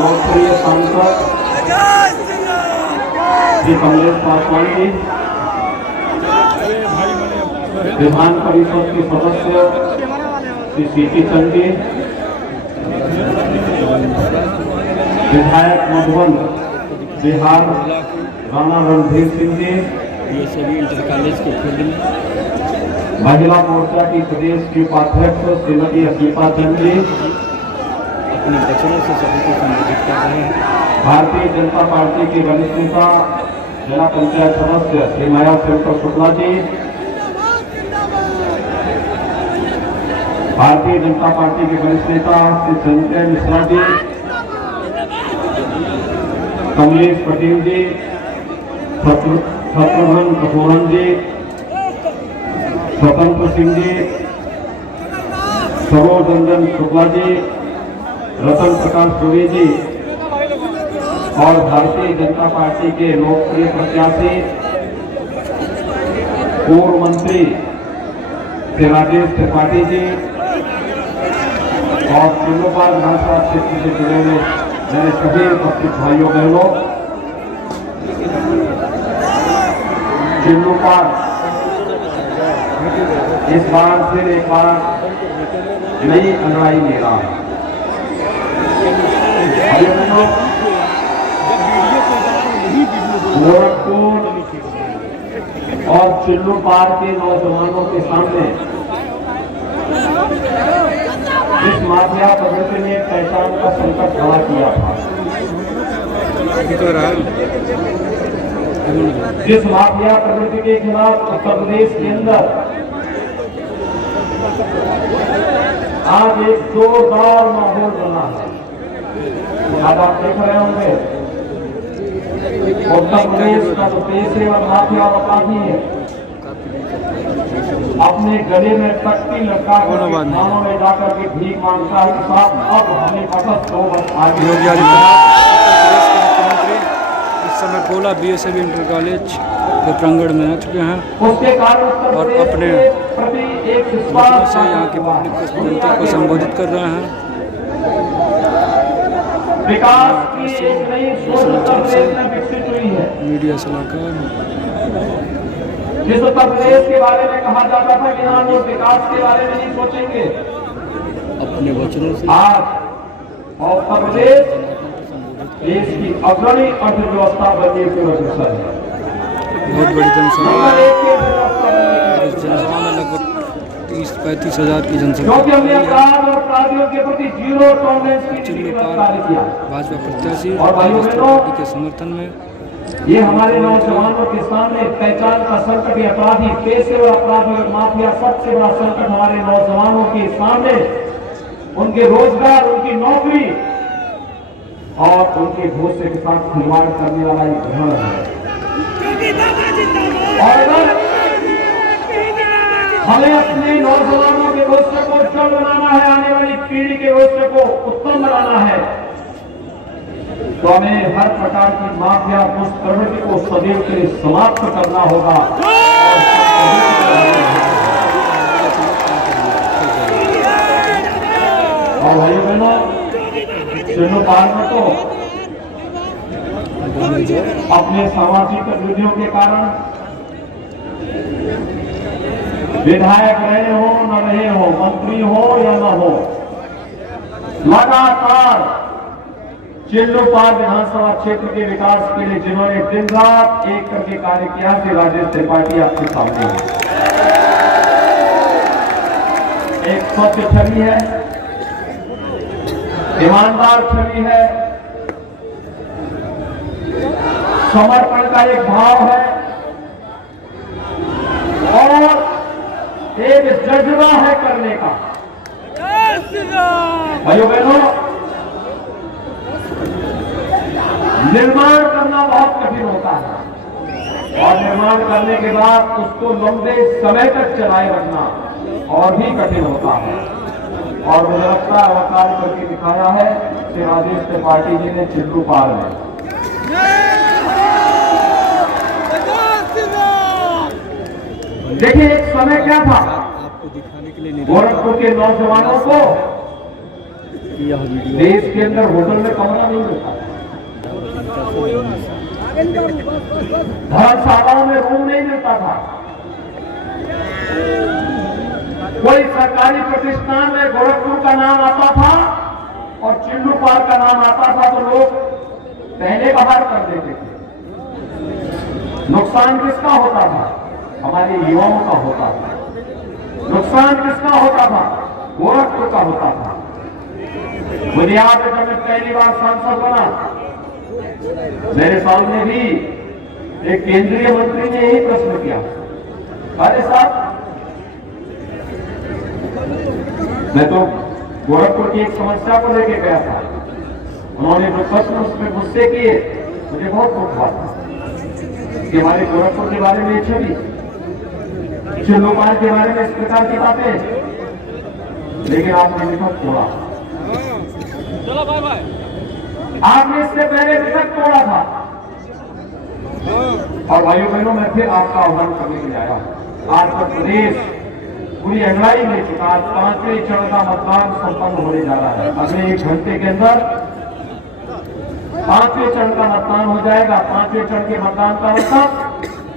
लोकप्रिय सांसद श्री कमलेश पासवान जी, विधान परिषद के सदस्य श्री सीटी चंद जी, विधायक मधुबन बिहार राणा रणधीर सिंह जी, ये सभी इंटर कॉलेज के फील्ड में महिला मोर्चा की प्रदेश की उपाध्यक्ष श्रीमती असीफा चंद जी, अपने वचनों से सभी को संबोधित कर रहे हैं। भारतीय जनता पार्टी के वरिष्ठ नेता जिला पंचायत सदस्य श्री माया शंकर शुक्ला जी, भारतीय जनता पार्टी के वरिष्ठ नेता श्री संजय मिश्रा जी, कमलेश पटेल जी, शत्रुघ्न कपूरन जी, स्वतंत्र सिंह जी, सरोज रंजन शुक्ला जी, रतन प्रकाश दुबे जी और भारतीय जनता पार्टी के लोकप्रिय प्रत्याशी पूर्व मंत्री श्री राजेश त्रिपाठी जी और चिल्लूपाल विधानसभा क्षेत्र से जुड़े हुए मेरे सभी उपस्थित भाइयों बहनों, चिल्लूपाल इस बार फिर एक बार नई अंगड़ाई ले रहा है। गोरखपुर और चिल्लूपाल के नौजवानों के सामने इस माफिया प्रवृत्ति ने पहचान का संकट खड़ा किया था। जिस माफिया प्रवृत्ति के खिलाफ उत्तर प्रदेश के अंदर आज एक जोरदार माहौल बना है। आज आप देख रहे होंगे उत्तर प्रदेश का जो पेशेवर माफिया अपराधी है अपने गले में तख्ती लटका कर थानों में जाकर के भीख मांगता है कि साहब अब हमें बस 2 वर्ष आगे। योगी आदित्यनाथ मुख्यमंत्री इस समय गोला BSAB इंटर कॉलेज के प्रांगण में आ चुके हैं उसके कारण और अपने वचनों से यहाँ की पब्लिक जनता को संबोधित कर रहे हैं। विकास की एक नई सोच उत्तर प्रदेश में विकसित हुई है। मीडिया सलाहकार जिस उत्तर प्रदेश के बारे में कहा जाता था कि यहाँ लोग विकास के बारे में नहीं सोचेंगे, अपने वचनों से आज उत्तर प्रदेश देश की अग्रणी अर्थव्यवस्था बनने की वजह है। बहुत बड़ी जनसंख्या इस जनसभा में लगभग 30-35 हज़ार की जनसंख्या क्योंकि हमने अपराध और अपराधियों के प्रति जीरो टॉलरेंस की नीति पर कार्य किया। भाजपा प्रत्याशी और भाइयों पार्टी के समर्थन में ये हमारे नौजवानों के सामने पहचान का संकट, ये अपराधी पेशेवर अपराधी और माफिया सबसे बड़ा संकट हमारे नौजवानों के सामने उनके रोजगार, उनकी नौकरी और उनके भविष्य के साथ खिलवाड़ करने वाला एक धड़ है। और अगर हमें अपने नौजवानों के भविष्य को उज्जवल बनाना है, आने वाली पीढ़ी के भविष्य को उत्तम बनाना है, तो हमें हर प्रकार की माफिया दुष्प्रवृत्ति को सदैव के लिए समाप्त करना होगा। और भाइयों बहनों, चिल्लूपाल में तो अपने सामाजिक गतिविधियों के कारण विधायक रहे हो न रहे हो, मंत्री हो या न हो, लगातार चिल्लूपाल विधानसभा क्षेत्र के विकास के लिए जिन्होंने दिन रात एक करके कार्य किया, श्री राजेश त्रिपाठी आपके सामने है। एक स्वच्छ छवि है, ईमानदार छवि है, समर्पण का एक भाव है और एक जज्बा है करने का। भाइयों बहनों, निर्माण करना बहुत कठिन होता है और निर्माण करने के बाद उसको लंबे समय तक चलाए रखना और भी कठिन होता है। और मुझे लगता है अवतार करके दिखाया है श्री राजेश त्रिपाठी जी ने चिल्लूपाल में। देखिए एक समय क्या था, आपको दिखाने के लिए गोरखपुर के नौजवानों को यह वीडियो देश के अंदर होटल में कमरा नहीं मिलता, धर्मशालाओं में रूम नहीं मिलता था, कोई सरकारी प्रतिष्ठान में गोरखपुर का नाम आता था और चिल्लू पार्क का नाम आता था तो लोग पहले बाहर कर देते थे। नुकसान किसका होता था? हमारे युवाओं का होता था। नुकसान किसका होता था? गोरखपुर का होता था। मुझे याद है जब मैं पहली बार सांसद बना, मेरे सामने भी एक केंद्रीय मंत्री ने यही प्रश्न किया, अरे साहब मैं तो गोरखपुर की एक समस्या को लेकर गया था, उन्होंने जो प्रश्न उसमें मुझसे किए मुझे बहुत दुख हुआ था कि हमारे गोरखपुर के बारे में छवि, चिल्लू पार्क के बारे में इस प्रकार की बातें, लेकिन आपने मिथक तोड़ा। आपने इससे पहले मिथक तोड़ा था। और भाइयों बहनों, मैं फिर आपका आह्वान करने के लिए आया। आज तक प्रदेश पूरी अगुवाई ले चुका। आज 5वें चरण का मतदान संपन्न होने जा रहा है। अगले 1 घंटे के अंदर 5वें चरण का मतदान हो जाएगा। 5वें चरण के मतदान का मतलब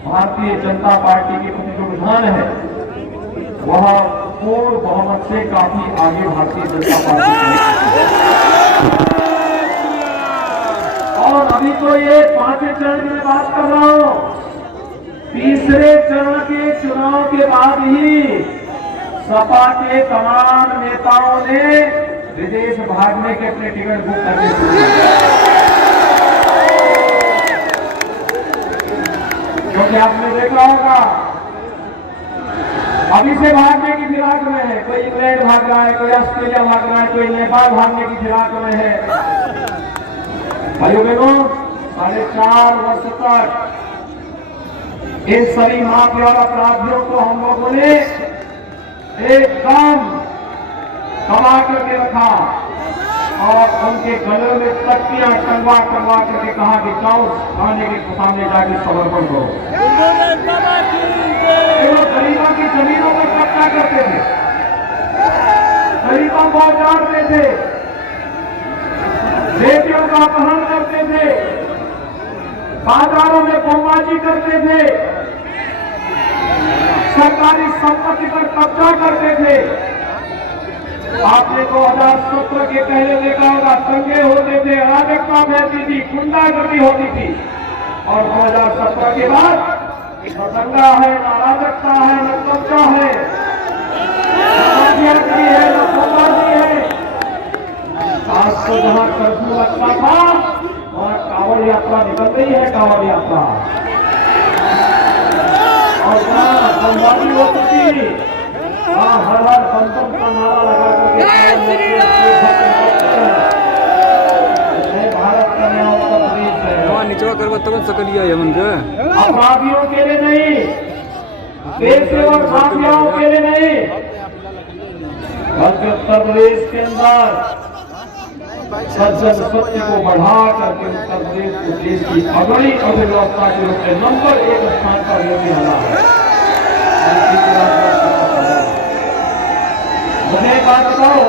भारतीय जनता पार्टी के प्रति जो विधान है वह पूर्ण बहुमत से काफी आगे भारतीय जनता पार्टी। और अभी तो ये 5वें चरण की मैं बात कर रहा हूं, तीसरे चरण के चुनाव के बाद ही सपा के तमाम नेताओं ने विदेश भागने के अपने टिकट बुक करने शुरू किए, क्योंकि आपने देखा होगा अभी से भागने की फिराक में है। कोई इंग्लैंड भाग रहा है, कोई ऑस्ट्रेलिया भाग रहा है, कोई नेपाल भागने की फिराक में है। भाइयों बहनों, 4.5 वर्ष तक इन सभी माफिया और अपराधियों को हम लोगों ने एकदम दबा करके रखा और उनके गले में तख्तियां टंगवा करके कहा कि जाओ थाने के सामने जाके समर्पण करो। गरीबों की जमीनों पर कब्जा करते थे, गरीबों को उजाड़ते थे, बेटियों का अपहरण करते थे, बाजारों में बमबाजी करते थे, सरकारी संपत्ति पर कब्जा करते थे। आपने 2017 के पहले देखा होगा, दंगे होते थे, अराजकता फैलती थी, गुंडागर्दी होती थी। और 2017 के बाद न दंगा है, न अराजकता है, न कब्जा है, है, न बमबाजी है। आज तो जहां कर्फ्यू लगता था वहां कांवड़ यात्रा निकल रही है, कांवड़ यात्रा। और जहां बमबाजी होती थी वहां हर बम का नारा लगा करके भारत का नया उत्तर प्रदेश है। निचवा करवा तब सकलिया यमन के अपराधियों के लिए नहीं, पेशेवर माफियाओं के लिए नहीं, बल्कि उत्तर प्रदेश के अंदर सज्जन सत्य को बढ़ा करके उत्तर प्रदेश को देश की अग्रणी अर्थव्यवस्था के रूप में नंबर 1 स्थान पर लेके आना है। मुझे एक बात बताओ,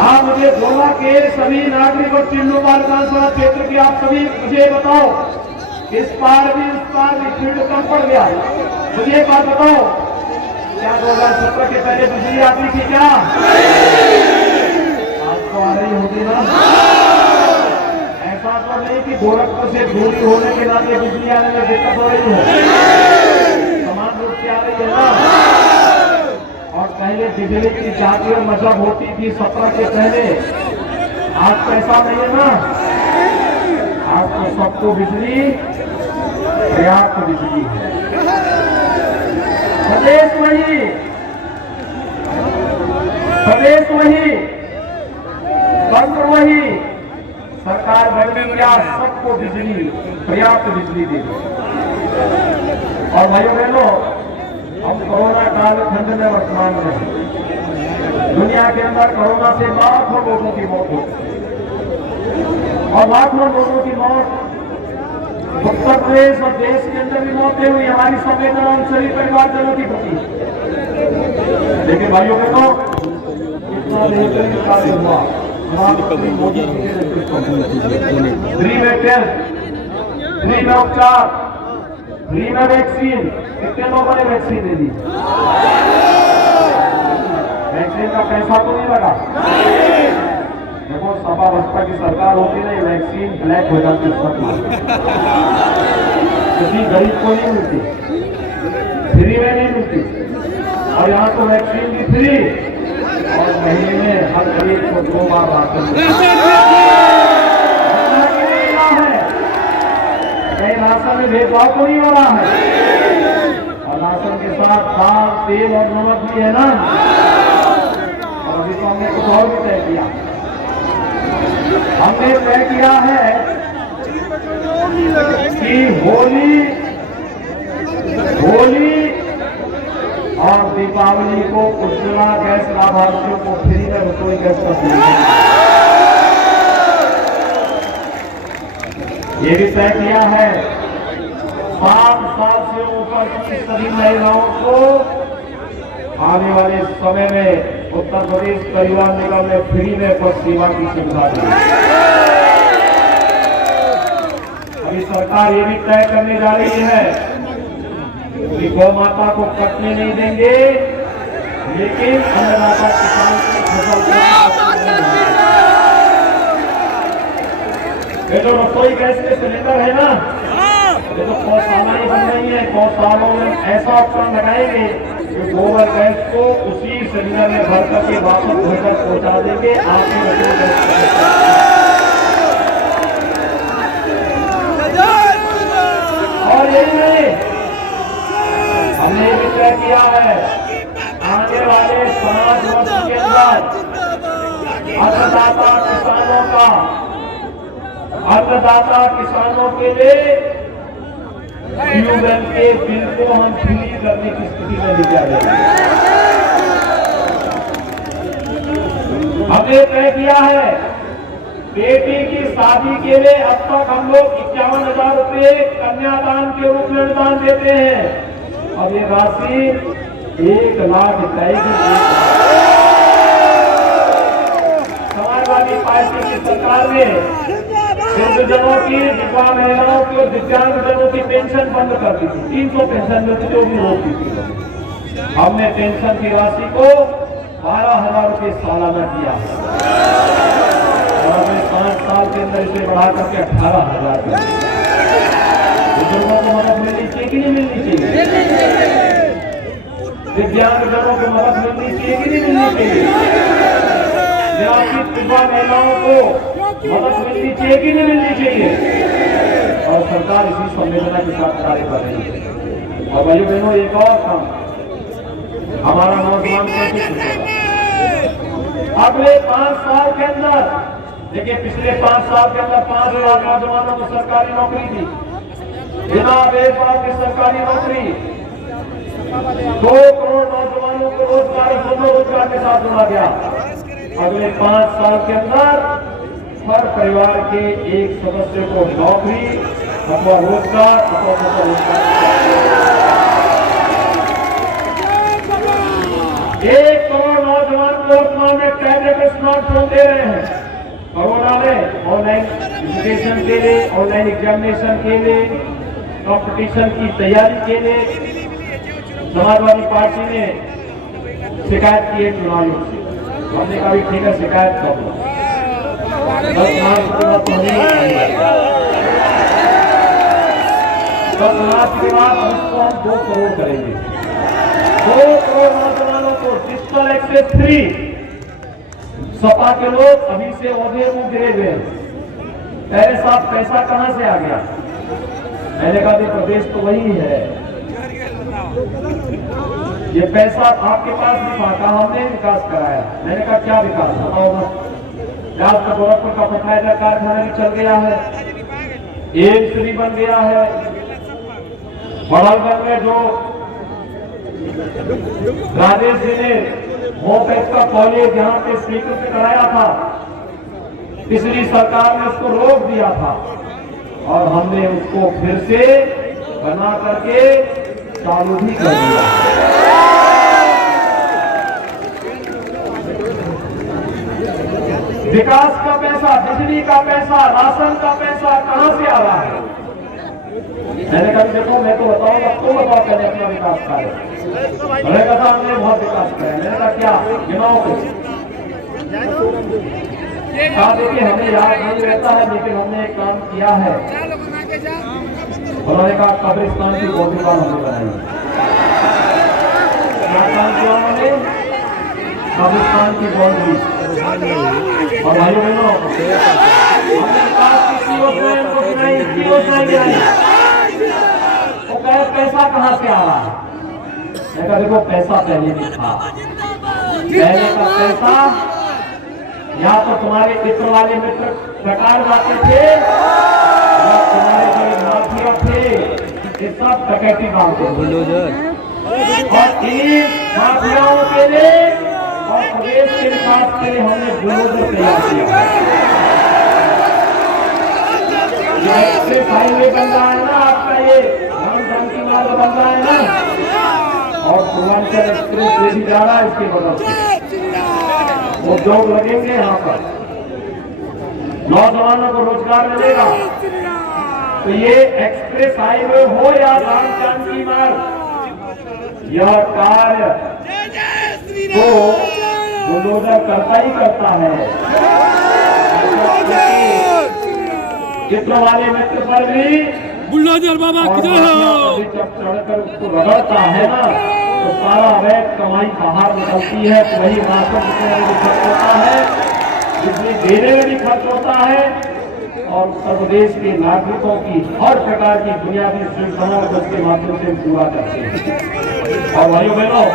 आप मुझे गोवा के सभी नागरिक और चिल्लू पार विधानसभा क्षेत्र के आप सभी मुझे बताओ, इस पार भी उस पार भी फील्ड कम पड़ गया। मुझे एक बात बताओ, क्या 2017 के पहले बिजली आती थी? क्या आपको आ रही होगी ना? ऐसा तो नहीं कि गोरखपुर से दूरी होने के नाते बिजली आने में दिक्कत हो रही हो, समान रूप से आ रही है ना। और पहले बिजली की जाती और मजहब होती थी 17 के पहले, आज तो ऐसा नहीं है ना। आज तो सबको बिजली, पर्याप्त बिजली है। प्रदेश वही, तंत्र वही, सरकार बनने क्या सबको बिजली, पर्याप्त बिजली दे। और भाइयों बहनों, हम कोरोना कालखंड में वर्तमान में दुनिया के अंदर कोरोना से लाखों लोगों की मौत हो और लाखों लोगों की मौत उत्तर प्रदेश और देश के अंदर भी मौतें हुई। हमारी संवेदना सभी परिवारजनों की प्रति। लेकिन भाइयों बहनों, इतना बेहतरीन कार्य हुआ प्रधानमंत्री मोदी जी के नेतृत्व में। फ्री में टेस्ट, फ्री में उपचार, फ्री में वैक्सीन। कितने लोगों ने वैक्सीन दे दी? वैक्सीन का पैसा तो नहीं लगा। देखो सपा बसपा की सरकार होती नहीं, वैक्सीन ब्लैक हो जाती किसी गरीब को नहीं मिलती, फ्री में नहीं मिलती। और यहाँ तो वैक्सीन भी फ्री और महीने में हर गरीब को 2 बार राशन कहीं राशन में भेदभाव तो नहीं हो रहा है। और राशन के साथ दाल, तेल और नमक भी है ना। और अभी तो हमने कुछ और भी तय किया। हमने तय किया है कि होली और दीपावली को उज्ज्वला गैस लाभार्थियों को फ्री में रसोई गैस का सिलेंडर, ये भी तय किया है। 5 साल से ऊपर की सभी महिलाओं को आने वाले समय में उत्तर प्रदेश परिवार निगम में फ्री में बस सेवा की सुविधा दी। अभी सरकार ये भी तय करने जा रही है कि गौ माता को कटने नहीं देंगे, लेकिन अन्नदाता किसान की फसल ये जो रसोई गैस के सिलेंडर है ना, ये तो गौशालाएं बन रही है। गौशालों में ऐसा उपकरण लगाएंगे कि गोबर गैस को उसी सिलेंडर में भर करके वापस भरकर पहुंचा देंगे आपके रसोई गैस। और यही नहीं, हमने भी तय किया है आने वाले 5 वर्ष के अंदर अन्नदाता किसानों के लिए ट्यूबवेल के बिल को हम फ्री करने की स्थिति में ले जाएंगे। हमने तय किया है बेटी की शादी के लिए अब तक हम लोग 51,000 रुपये कन्यादान के रूप में अनुदान देते हैं। और ये राशि 1 लाख इकाई समाजवादी पार्टी की सरकार ने वृद्धजनों की, विधवा महिलाओं की और दिव्यांगजनों की पेंशन बंद कर दी थी। 300 पेंशन में जो भी होती थी, हमने पेंशन की राशि को 12,000 रुपये सालाना किया और हमने 5 साल के अंदर इसे बढ़ा करके 18,000 किया। बुजुर्गों को मदद मिलनी चाहिए कि नहीं मिलनी चाहिए? दिव्यांगजनों को मदद मिलनी चाहिए कि नहीं मिलनी चाहिए? विधवा महिलाओं को मदद मिलनी चाहिए कि नहीं मिलनी चाहिए? और सरकार इसी संवेदना के साथ कार्य कर रही है। और भाई बहनों, एक और काम हमारा नौजवान कैसे अगले 5 साल के अंदर, देखिए पिछले 5 साल के अंदर 5 लाख नौजवानों को सरकारी नौकरी दी, बिना भेदभाव की सरकारी नौकरी। 2 करोड़ नौजवानों को रोजगार, रोजगार के साथ जोड़ा गया। अगले 5 साल के अंदर हर परिवार के एक सदस्य को नौकरी अथवा रोजगार अथवा रोजगार 1 करोड़ नौजवान को वर्तमान में टैबलेट स्मार्टफोन दे रहे हैं। कोरोना में ऑनलाइन एजुकेशन के लिए, ऑनलाइन एग्जामिनेशन के लिए, कंपटीशन की तैयारी के लिए समाजवादी पार्टी ने शिकायत की है चुनाव से। हमने कहा ठीक है, शिकायत करो, 10 मार्च के बाद के बाद उसको हम 2 करोड़ करेंगे। 2 करोड़ नौजवानों को डिजिटल एक्सेस फ्री। सपा के लोग अभी से औधे मुंह गिरे हुए हैं, अरे साहब पैसा कहां से आ गया? मैंने कहा प्रदेश तो वही है, ये पैसा आपके पास नहीं था, हमने विकास कराया। मैंने कहा क्या विकास बताओ बस। का गोरखपुर का फर्टिलाइजर कारखाना भी चल गया है, एम्स भी बन गया है, बड़ौलगढ़ में जो राजेश जी ने होमपैथ का कॉलेज यहाँ पे स्वीकृत कराया था, पिछली सरकार ने उसको रोक दिया था और हमने उसको फिर से बना करके चालू भी कर दिया। विकास का पैसा, बिजली का पैसा, राशन का पैसा कहां से आ रहा है? मैंने कहा देखो मैं तो बताऊंगा, तुम बताओ पहले अपना विकास कार्य। मैंने कहा हमने बहुत विकास किया। मैंने कहा क्या गिनाओ कुछ। कहा देखिए हमें याद नहीं रहता है, लेकिन हमने एक काम किया है। उन्होंने कहा कब्रिस्तान की गोदीबार हमने बनाई। क्या काम किया उन्होंने? कब्रिस्तान की बाउंड्री। और भाइयों बहनों हमने कहा किसी योजना वो कहे पैसा कहां से आ रहा है? मैं कहा देखो पैसा पहले नहीं था। पहले का पैसा या तो तुम्हारे इत्र वाले मित्र सरकार जाते थे या तुम्हारे जो माफिया थे ये सब डकैती मांगते थे। और इन माफियाओं के लिए और प्रदेश के विकास के लिए हमने बुलडोजर तैयार किया। एक्सप्रेस हाईवे बन रहा है ना आपका, ये जानकी मार्ग बन रहा है ना, और पूर्वांचल एक्सप्रेस वे भी जा रहा है इसके बगल से। उद्योग लगेंगे यहाँ पर, नौजवानों को रोजगार मिलेगा। तो ये एक्सप्रेस हाईवे हो या जानकी मार्ग, यह कार्य तो बुलडोजर करता ही करता है। चित्र वाले मित्र पर भी बुलडोजर बाबा किधर हो? जब चढ़कर उसको रगड़ता है ना तो सारा अवैध कमाई बाहर निकलती है। तो वही राशन देने में भी खर्च होता है, बिजली देने में भी खर्च होता है, और उत्तर प्रदेश के नागरिकों की हर प्रकार की बुनियादी सुविधाओं को उसके माध्यम से पूरा करते हैं। और भाइयों बहनों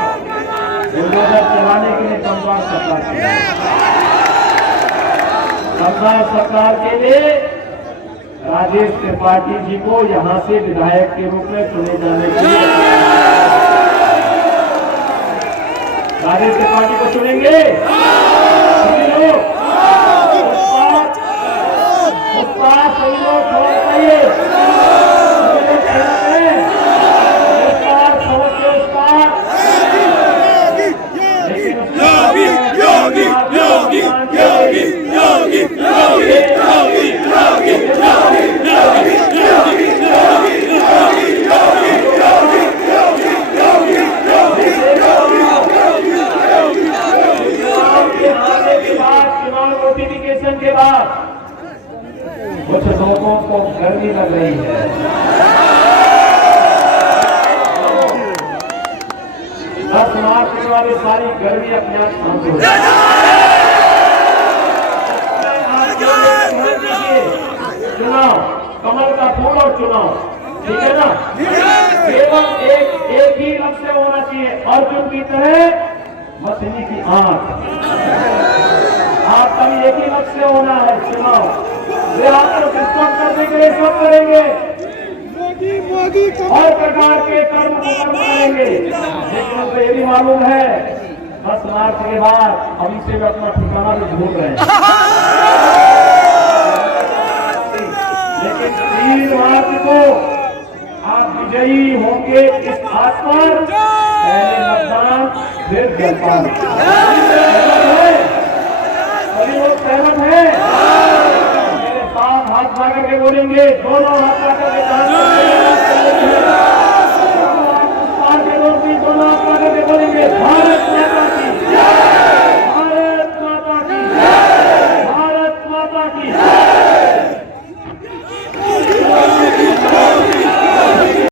बुलडोजर चलाने के लिए पंजाब सरकार के लिए राजेश त्रिपाठी जी को यहां से विधायक के रूप में चुने जाने के लिए राजेश त्रिपाठी को चुनेंगे। सही लोग नोटिफिकेशन के बाद कुछ लोगों को गर्मी लग रही है। 10 मार्च के बाद सारी गर्मी अपने आप शांत हो जाएगी। चुनाव कमल का फूल और चुनाव, ठीक है ना? केवल एक ही लक्ष्य होना चाहिए, अर्जुन की तरह मछली की आंख। आपका भी एक ही लक्ष्य होना है, चुनाव। करने के लिए सब करेंगे, हर प्रकार के कर्म करेंगे, लेकिन तो ये भी मालूम है 10 मार्च के बाद अभी से भी अपना ठिकाना भी ढूंढ रहे हैं। लेकिन 3 मार्च को आप विजयी होंगे इस बात पर, पहले मतदान फिर जलपान। सभी लोग सहमत हैं? मेरे साथ हाथ उठा करके बोलेंगे, दोनों हाथ